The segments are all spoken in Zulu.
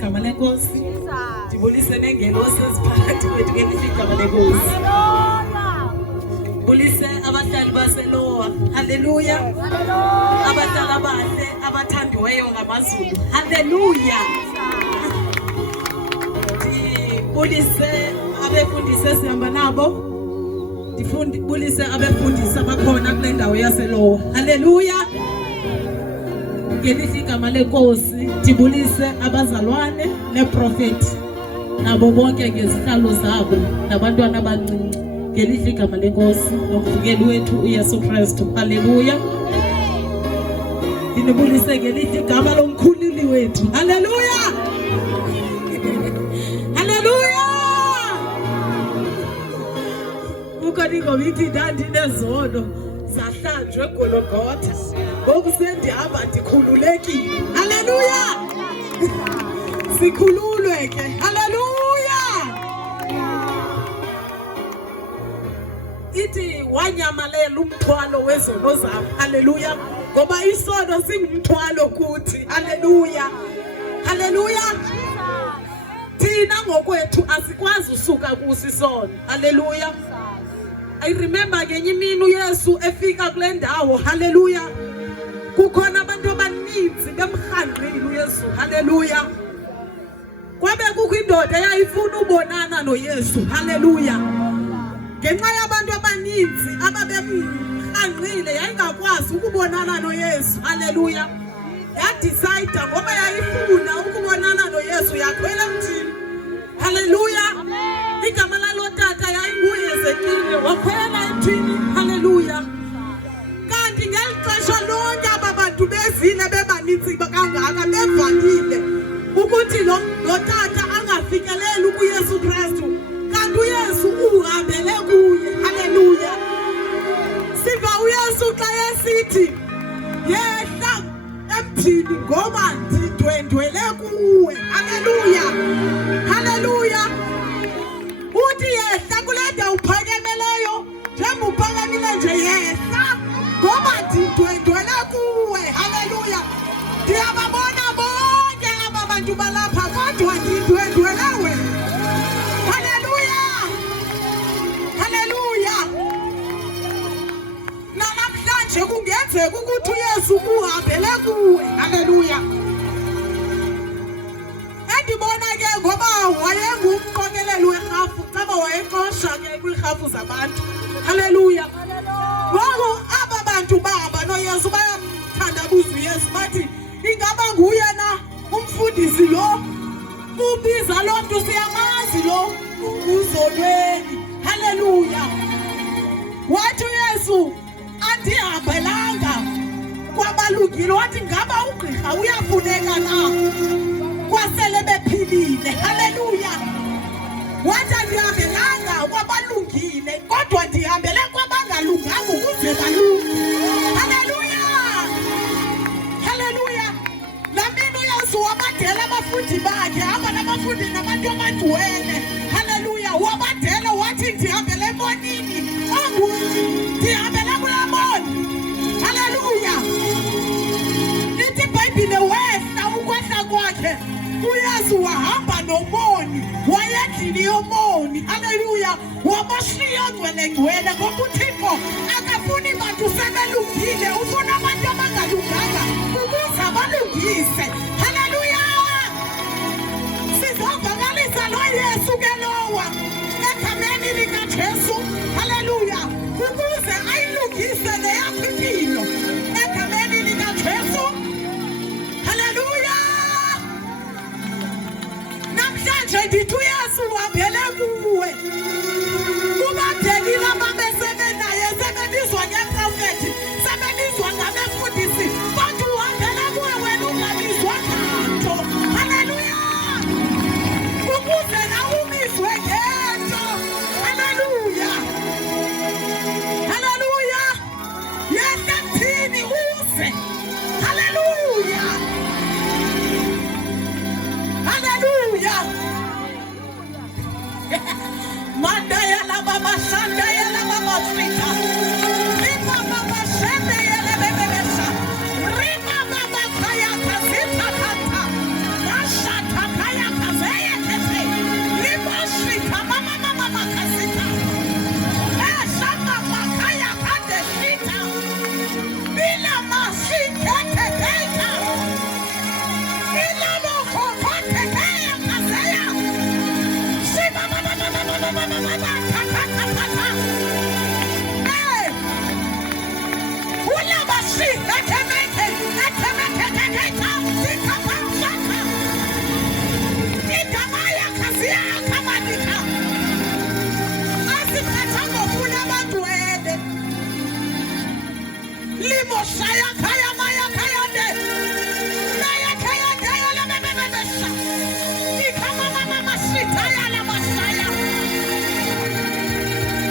igama lenkosi. Ndibulise nengelo sesiphakathi kwethu ngelihle igama lenkosi. Bulise abahlali baseLowa. Haleluya. Abahlali abahle abathandiweyo ngamazulu. Haleluya. Ndibulise abefundisi esihamba nabo. Ndifundise abefundisi abakhona kule ndawo yaseLowa. Haleluya. Ngelihle igama lenkosi ndibulise abazalwane neprofeti nabo bonke ngezihlalo zabo nabantwana abancinci ngelihle igama lenkosi nomvukeli wethu uYesu Kristu. Haleluya. Ndinibulise ngelihle igama lomkhululi wethu. Haleluya. Haleluya. Ukho ithi ndandinezono zahlanjwe eGologotha. Ngoku sendihamba ndikhululekile. Haleluya. Sikhululwe ke. Haleluya. Ithi wanyamalela umthwalo wezono zam. Haleluya. Ngoba isono singumthwalo kuthi. Haleluya. Haleluya. Thina ngokwethu asikwazi usuka kuso isono. Haleluya. I remember ngenye imini uYesu efika kule ndawo. Haleluya. Kukhona abantu abaninzi bemrhangqile uYesu. Haleluya. Kwabe kukho indoda eyayifuna ubonana noYesu. Haleluya. Ngenxa yabantu abaninzi ababemrhangqile yayingakwazi ukubonana noYesu. Haleluya. Yadicide ngoba yayifuna ukubonana noYesu yakhwela emthini. Haleluya. Igama lalo tata yayinguYezekile wakhwela emthini. Haleluya. Kanti ngelixesha lonke aba bantu bezile bebanintsi kangaka bevalile ukuthi lo tata angafikeleli kuYesu Kristu. Kanti uYesu uhambele kuye. Haleluya. Siva uYesu xa esithi yehla emthini ngoba ndidwendwele kuwe. Haleluya. Haleluya. Uthi yehla kule ndawo uphakemeleyo njengoba uphakamile nje yehla ngoba ndidwendwele kuwe. Haleluya. Ndiyababona bonke aba bantu balapha kodwa ndidwendwele wena. Haleluya. Haleluya. Namhlanje kungenzeka ukuthi uYesu uhambele kuwe. Haleluya. Endibona ke ngoba wayengumqokeleli werhafu caba wayeqosha ke kwiirhafu zabantu. Haleluya. Ngoku aba bantu bahamba noYesu bayamthandabuza uYesu bathi ingaba nguye na umfundisi lo ubiza lo mntu siyamazi lo uzolweni. Haleluya. Wathi uYesu andihambelanga kwabalungile. Wathi ngaba ugqirha uyafuneka na kwasele bephilile. Haleluya. Wathi andihambelanga kwabalungile kodwa ndihambele kwabangalunganga ukuze balunge. Haleluya. Haleluya. Lamini uYesu wabadela abafundi bakhe hamba nabafundi nabantu abadwele. Haleluya. Wabadela wathi ndihambele emonini. Ndihambele kula moni. Haleluya. Ithi iBhayibhile wehla ukwehla kwakhe uYesu wahamba nomoni wayendlini yomoni. Haleluya. Wabashiya ngcwele ngoba uThixo akafuni bantu sebelungile, ufuna abantu abangalunganga ukuze abalungise. Haleluya. Sizovakalisa lo Yesu ke Lowa egameni likaJesu. Haleluya. Ukuze ayilungise leyakho impilo egameni likaJesu. Haleluya. Namhlanje ndithi uYesu uhambele kuwe. Kubadekile ababesebenaye sebebizwa ngeprofethi sebebizwa ngabefundisi kodwa uhambele kuwe wena ungabizwa nganto. Haleluya. Ukuze nawe ubizwe ngento. Haleluya. Haleluya. Yehla emthini uze. Haleluya. Haleluya. Mandaya la baba sandaya la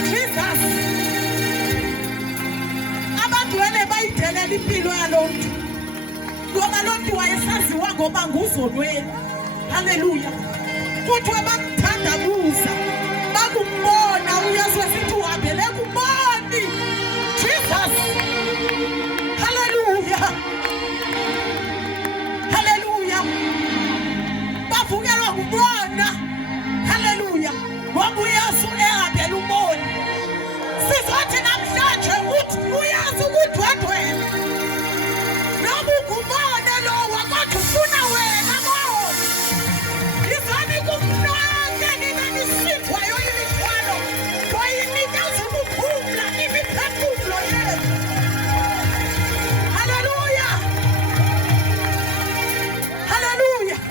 Jesus. Abadwele bayidelela impilo yalontu. Ngoba lontu wayesaziwa ngoba nguzolweni. Hallelujah. Futhi wabamthandabuza. Bakumbona uYesu esithi uhambele kumboni. Jesus. Hallelujah. Hallelujah. Bavukelwa kubona. Hallelujah. Ngoba uYesu ehambele umboni. Sizothi namhlanje uthi uyazi ukudwedwela. Noma ukubona lo wakade ufuna wena bona. Izani kumnandi nina nisithwayo imithwalo. Wayinikeza ukuphumla imiphefumulo yethu. Hallelujah. Hallelujah.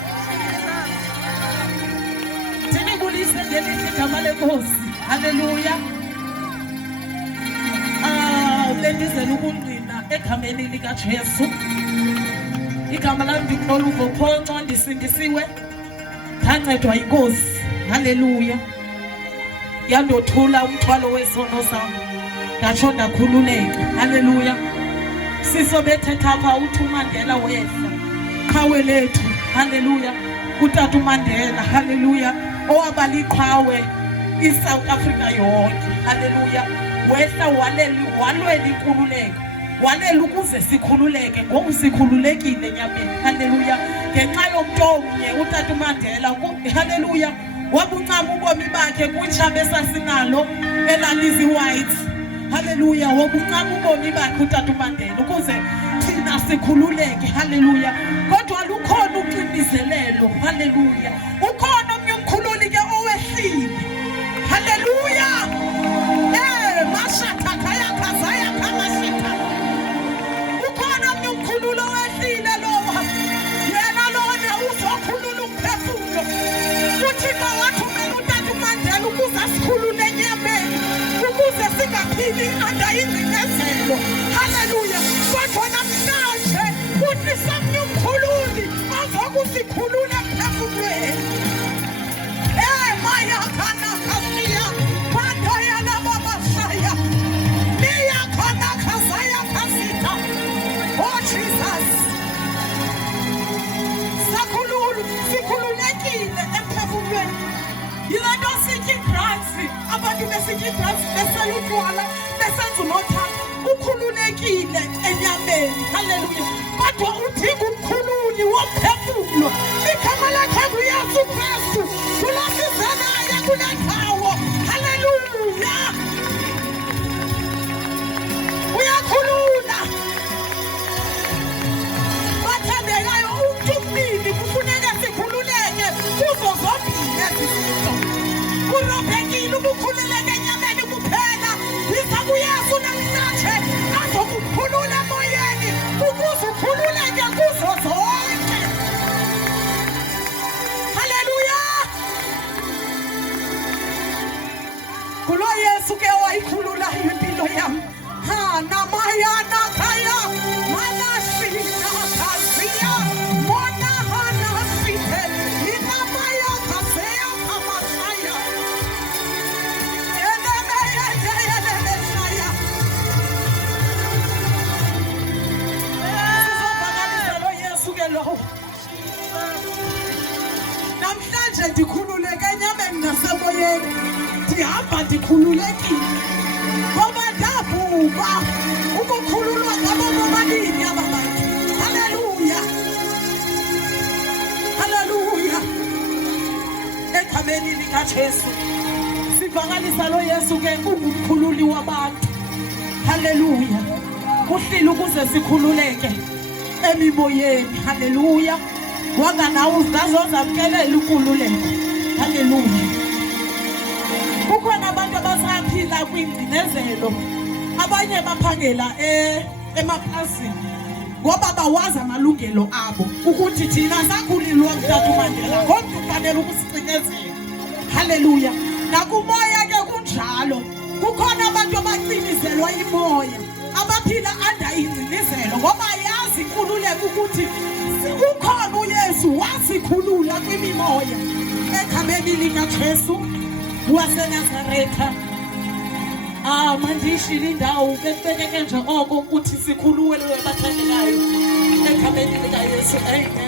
Sinibulise ngelihle igama lenkosi. Hallelujah. Bendizela ukungqina egameni likaJesu. Igama lami ngikunoluvo phonco, ndisindisiwe, ndancedwa inkosi. Hallelujah. Yandothula umthwalo wesono sami, ndatsho ndakhululeka. Hallelujah. Siso bethetha apha uthi uMandela wehla qhawe lethu. Hallelujah. Utata uMandela. Hallelujah. Owabala iqhawe iSouth Africa yonke. Hallelujah. Wehla walwela inkululeko, walela ukuze sikhululeke. Ngoku sikhululekile enyameni. Hallelujah. Ngenxa yomntu omnye utata uMandela. Hallelujah. Wabuncama ubomi bakhe kwitshaba esasinalo elalizi white. Hallelujah. Wabuncama ubomi bakhe utata uMandela ukuze thina sikhululeke. Hallelujah. Kodwa lukhona uqiniselelo. Hallelujah. Ukhona omnye umkhululi ke owehlile. Hallelujah. Ukhona omnye umkhululo owehlile lowa. Yena lona uzokhulula umphefumulo. UThixo wathumela utata uMandela ukuze asikhulule enyameni, ukuze singaphili under ingcinezelo. Hallelujah. Kodwa namhlanje uthi somnye umkhululi ozokusikhulula emphefumulweni. Maya kana kasiya kwandaya lababashaya. Miya kana kasaya kasita. Oh Jesus. Sikhululekile emphefumulweni. Yile nto sitya i-drugs. Abantu besitya i-drugs besela utywala besenza unothanda. Ukhululekile enyameni. Hallelujah. Kodwa udinga umkhululi womphefumulo. Igama lakhe nguYesu Kristu. Ulasize naye kule ndawo. Hallelujah. Uyakhulula. Bathandekayo, umuntu umnini kufuneka sikhululeke kuzo zombili ezi zinto. Kurobhekile ukukhululeka enyameni kuphela. Yiza kuYesu namhlanje azokukhulula emoyeni ukuze ukhululeke kuzo zonke. Hallelujah. Kulo Yesu ke wayikhulula impilo yami. Namaya nakaya manashina kazia mona hana site inamaya kasea kamasaya enemeya enemesaya. Sizobhakaliselo Yesu ke lo. Namhlanje ndikhululeke enyameni nasemoyeni. Ndihamba ndikhululekile. Ngoba ndavuka ukukhululwa ngabo bobabili aba bantu. Hallelujah. Hallelujah. Egameni likaJesu sivakalisa lo Yesu ke ungumkhululi wabantu. Hallelujah. Kuhlile ukuze sikhululeke emimoyeni. Hallelujah. Wanga nawe uzazozamkelela ukhululeko. Hallelujah. Kukhona abantu abasaphila kwingcinezelo, abanye baphangela emaplasini ngoba bawazi amalungelo abo ukuthi thina sakhulilwa ngutata uMandela ngomntu kufanele ukusicinezela. Hallelujah. Nakumoya ke kunjalo. Kukhona abantu abacinizelwa imoya, abaphila under ingcinezelo ngoba yazi inkululeko ukuthi ukhona uYesu wasikhulula kwimimoya egameni likaJesu waseNazaretha. Mandishile indawo bekubekeke nje oko ukuthi sikhuluwe bathandekayo egameni likaYesu. Amen.